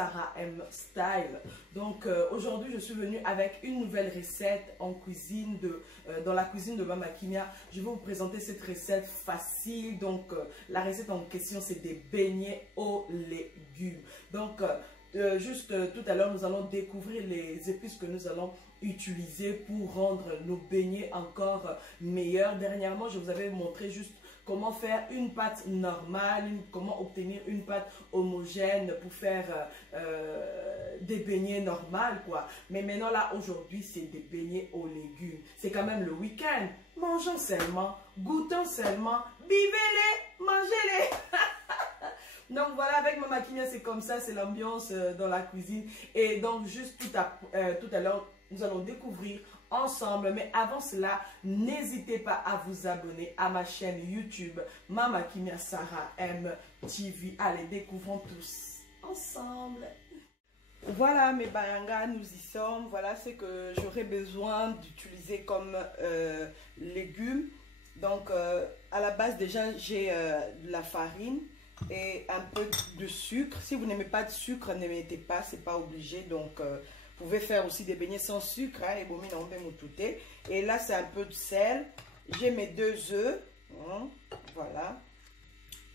Sarah M Style. Donc aujourd'hui je suis venue avec une nouvelle recette en cuisine dans la cuisine de Mama Kimia. Je vais vous présenter cette recette facile. Donc la recette en question, c'est des beignets aux légumes. Donc juste tout à l'heure, nous allons découvrir les épices que nous allons utiliser pour rendre nos beignets encore meilleurs. Dernièrement, je vous avais montré juste comment faire une pâte normale, comment obtenir une pâte homogène pour faire des beignets normales, quoi. Mais maintenant, là, aujourd'hui, c'est des beignets aux légumes. C'est quand même le week-end. Mangeons seulement, goûtons seulement, buvez-les, mangez-les. Donc voilà, avec Mama Kimia, c'est comme ça, c'est l'ambiance dans la cuisine. Et donc juste tout à l'heure, nous allons découvrir ensemble. Mais avant cela, n'hésitez pas à vous abonner à ma chaîne YouTube Mama Kimia Sarah M TV. Allez, découvrons tous ensemble. Voilà mes bayangas, nous y sommes. Voilà ce que j'aurais besoin d'utiliser comme légumes. Donc à la base déjà, j'ai de la farine et un peu de sucre. Si vous n'aimez pas de sucre, ne mettez pas, c'est pas obligé. Donc vous pouvez faire aussi des beignets sans sucre, hein, et là c'est un peu de sel. J'ai mes 2 œufs, voilà,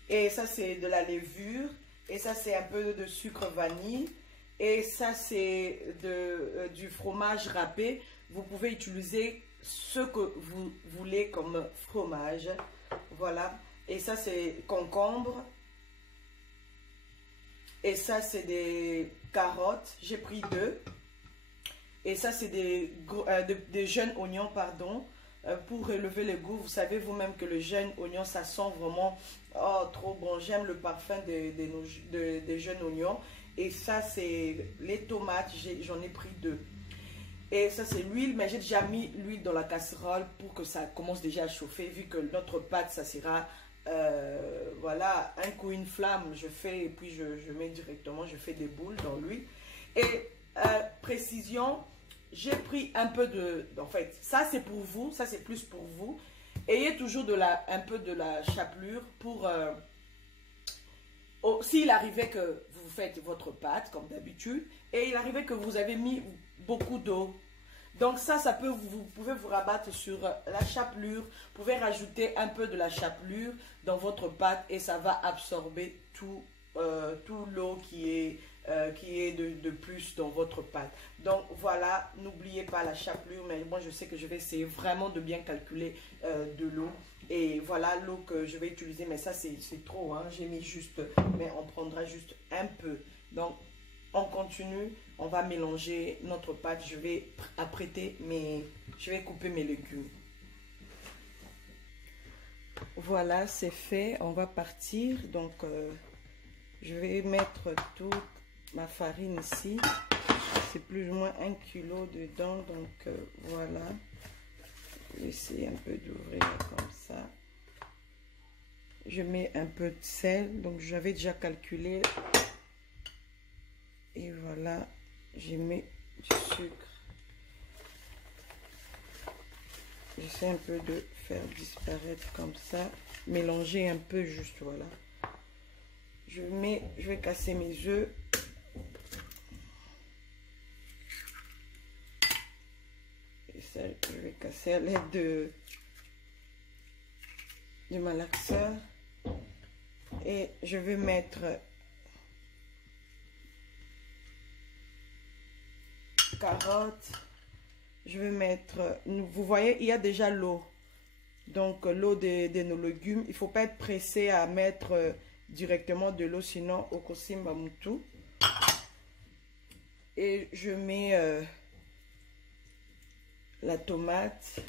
et ça c'est de la levure, et ça c'est un peu de sucre vanille, et ça c'est du fromage râpé. Vous pouvez utiliser ce que vous voulez comme fromage, voilà. Et ça c'est concombre. Et ça, c'est des carottes. J'ai pris 2. Et ça, c'est des jeunes oignons, pardon, pour relever le goût. Vous savez vous-même que le jeune oignon, ça sent vraiment trop bon. J'aime le parfum des jeunes oignons. Et ça, c'est les tomates. J'en ai pris 2. Et ça, c'est l'huile. Mais j'ai déjà mis l'huile dans la casserole pour que ça commence déjà à chauffer. Vu que notre pâte, ça sera... voilà, un coup une flamme, je fais, et puis je mets directement, je fais des boules dans l'huile. Et précision, j'ai pris un peu en fait, ça c'est pour vous, ça c'est plus pour vous. Ayez toujours un peu de la chapelure pour, s'il arrivait que vous faites votre pâte comme d'habitude, et il arrivait que vous avez mis beaucoup d'eau. Donc ça vous pouvez vous rabattre sur la chapelure. Vous pouvez rajouter un peu de la chapelure dans votre pâte et ça va absorber tout l'eau qui est de plus dans votre pâte. Donc voilà, n'oubliez pas la chapelure, mais moi je sais que je vais essayer vraiment de bien calculer de l'eau. Et voilà l'eau que je vais utiliser, mais ça c'est trop, hein. J'ai mis juste, mais on prendra juste un peu. Donc on continue, on va mélanger notre pâte. Je vais je vais couper mes légumes. Voilà, c'est fait. On va partir. Donc, je vais mettre toute ma farine ici. C'est plus ou moins 1 kg dedans. Donc, voilà. Je vais essayer un peu d'ouvrir comme ça. Je mets un peu de sel. Donc, j'avais déjà calculé. Et voilà, j'ai mis du sucre. J'essaie un peu de faire disparaître comme ça. Mélanger un peu juste, voilà. Je vais casser mes œufs. Et ça, je vais casser à l'aide de malaxeur. Et je vais mettre carottes, je vais mettre, vous voyez, il y a déjà l'eau, donc l'eau de nos légumes. Il faut pas être pressé à mettre directement de l'eau, sinon au kosimba mutu. Et je mets la tomate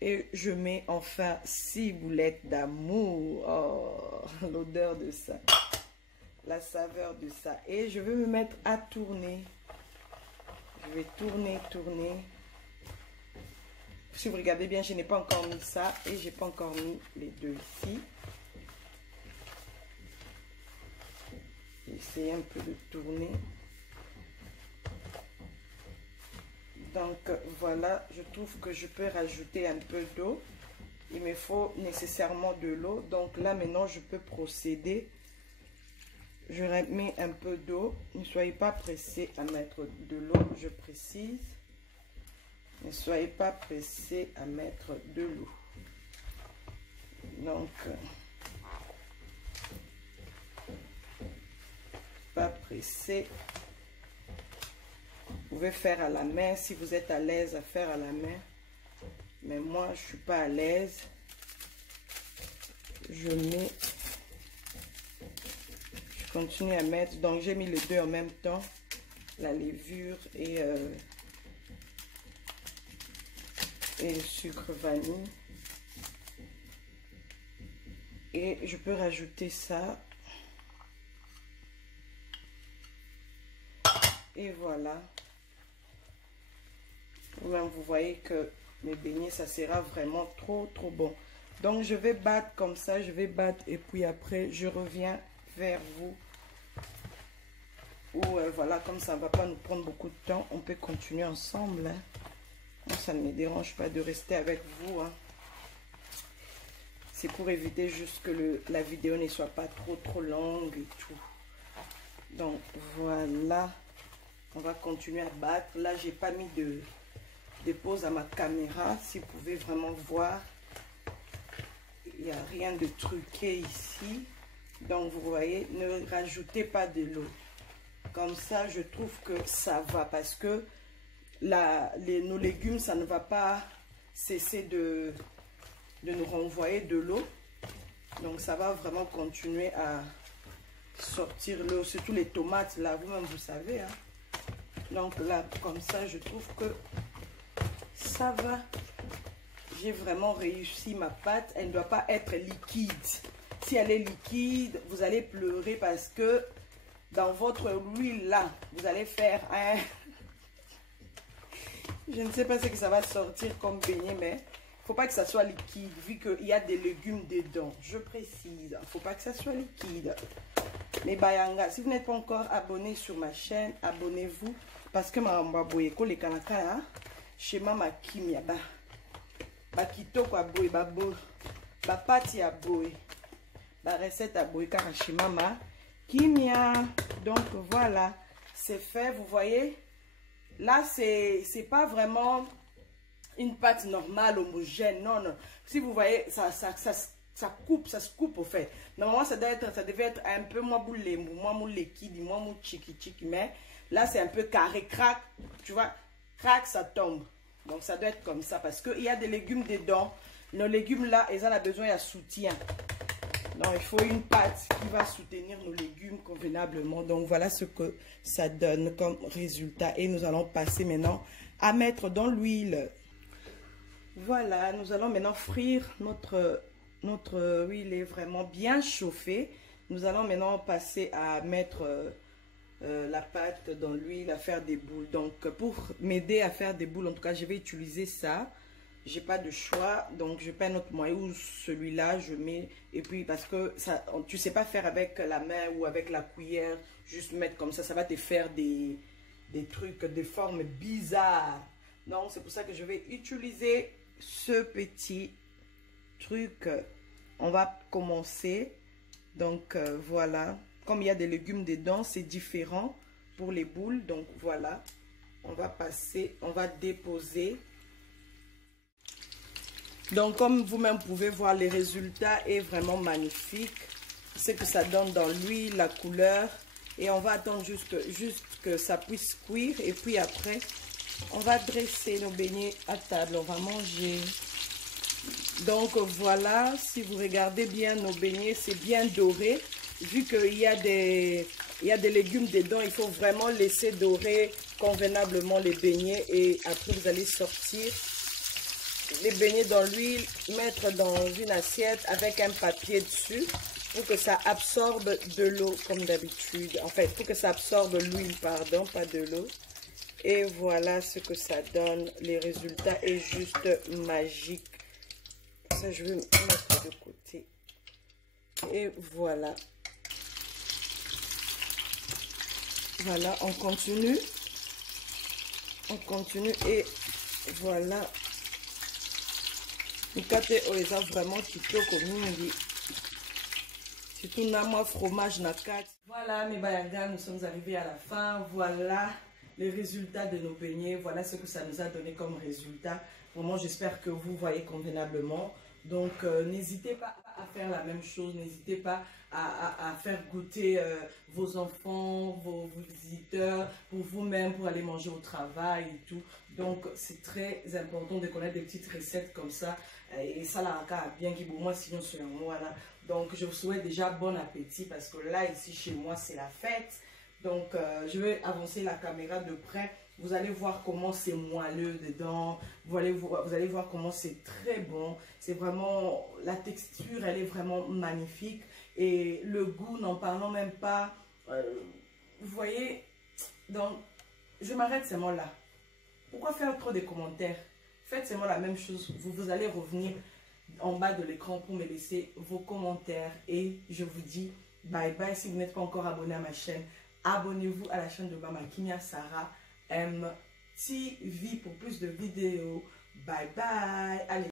et je mets enfin 6 boulettes d'amour. Oh, l'odeur de ça, la saveur de ça. Et je vais me mettre à tourner. Je vais tourner. Si vous regardez bien, je n'ai pas encore mis ça et j'ai pas encore mis les 2 ici. J'essaie un peu de tourner. Donc voilà, je trouve que je peux rajouter un peu d'eau. Il me faut nécessairement de l'eau. Donc là maintenant, je peux procéder Je remets un peu d'eau. Ne soyez pas pressés à mettre de l'eau, je précise. Ne soyez pas pressés à mettre de l'eau. Donc, pas pressé. Vous pouvez faire à la main si vous êtes à l'aise à faire à la main. Mais moi, je suis pas à l'aise. Je continue à mettre. Donc, j'ai mis les deux en même temps. La levure et le sucre vanille. Et je peux rajouter ça. Et voilà. Vous voyez que mes beignets, ça sera vraiment trop bon. Donc, je vais battre comme ça. Je vais battre et puis après, je reviens vers vous. Ou voilà, comme ça ne va pas nous prendre beaucoup de temps. On peut continuer ensemble. Hein. Moi, ça ne me dérange pas de rester avec vous. Hein. C'est pour éviter juste que la vidéo ne soit pas trop longue et tout. Donc, voilà. On va continuer à battre. Là, j'ai pas mis de pause à ma caméra. Si vous pouvez vraiment voir, il n'y a rien de truqué ici. Donc, vous voyez, ne rajoutez pas de l'eau. Comme ça, je trouve que ça va parce que nos légumes, ça ne va pas cesser de nous renvoyer de l'eau. Donc, ça va vraiment continuer à sortir l'eau. Surtout les tomates, là, vous-même, vous savez. Hein. Donc, là, comme ça, je trouve que ça va. J'ai vraiment réussi ma pâte. Elle ne doit pas être liquide. Si elle est liquide, vous allez pleurer parce que dans votre huile là, vous allez faire un... Je ne sais pas ce que ça va sortir comme beignet, mais il ne faut pas que ça soit liquide vu qu'il y a des légumes dedans. Je précise, il ne faut pas que ça soit liquide. Mais Bayanga, si vous n'êtes pas encore abonné sur ma chaîne, abonnez-vous parce que ma mbaboye ko le kanaka chez Mama Kimia ba kitoko aboye ba pati aboye ba recette aboye car chez Mama Kimia. Donc voilà, c'est fait. Vous voyez, là c'est pas vraiment une pâte normale homogène. Non. Si vous voyez, ça coupe, ça se coupe au fait. Normalement ça devait être un peu moins boulé, moins liquide, moins chiki, mais là c'est un peu carré, crack, tu vois, crack, ça tombe. Donc ça doit être comme ça parce qu'il y a des légumes dedans. Nos légumes là, ils en ont besoin de soutien. Donc, il faut une pâte qui va soutenir nos légumes convenablement. Donc, voilà ce que ça donne comme résultat. Et nous allons passer maintenant à mettre dans l'huile. Voilà, nous allons maintenant frire. Notre huile est vraiment bien chauffée. Nous allons maintenant passer à mettre la pâte dans l'huile, à faire des boules. Donc, pour m'aider à faire des boules, en tout cas, je vais utiliser ça. J'ai pas de choix, donc je prends notre moyen ou celui-là, je mets, et puis parce que ça, tu sais pas faire avec la main ou avec la cuillère, juste mettre comme ça va te faire des trucs, des formes bizarres. Donc c'est pour ça que je vais utiliser ce petit truc. On va commencer, donc voilà, comme il y a des légumes dedans, c'est différent pour les boules, donc voilà, on va passer, on va déposer. Donc, comme vous-même pouvez voir, le résultat est vraiment magnifique. Ce que ça donne dans l'huile, la couleur. Et on va attendre juste que ça puisse cuire. Et puis après, on va dresser nos beignets à table. On va manger. Donc, voilà. Si vous regardez bien nos beignets, c'est bien doré. Vu qu'il y a des légumes dedans, il faut vraiment laisser dorer convenablement les beignets. Et après, vous allez sortir les beignets dans l'huile, mettre dans une assiette avec un papier dessus pour que ça absorbe de l'eau comme d'habitude. En fait, pour que ça absorbe l'huile, pardon, pas de l'eau. Et voilà ce que ça donne. Le résultat est juste magique. Ça, je vais mettre de côté. Et voilà. Voilà, on continue. On continue et voilà. Mikate oeza vraiment kitoko mingi. Surtout na moi fromage na kati. Voilà mes bayagas, nous sommes arrivés à la fin. Voilà les résultats de nos beignets. Voilà ce que ça nous a donné comme résultat. Vraiment, j'espère que vous voyez convenablement. Donc, n'hésitez pas à faire la même chose. N'hésitez pas à faire goûter vos enfants, vos visiteurs, pour vous-même, pour aller manger au travail et tout. Donc, c'est très important de connaître des petites recettes comme ça. Et ça, la raka bien qui pour moi, sinon, c'est un voilà. Donc, je vous souhaite déjà bon appétit parce que là, ici, chez moi, c'est la fête. Donc, je vais avancer la caméra de près. Vous allez voir comment c'est moelleux dedans. Vous allez voir comment c'est très bon. C'est vraiment, la texture, elle est vraiment magnifique. Et le goût, n'en parlons même pas. Vous voyez, donc, je m'arrête seulement là. Pourquoi faire trop de commentaires? Faites seulement la même chose. Vous allez revenir en bas de l'écran pour me laisser vos commentaires. Et je vous dis bye bye. Si vous n'êtes pas encore abonné à ma chaîne, abonnez-vous à la chaîne de Mama Kimia Sarah M TV pour plus de vidéos. Bye bye. Allez.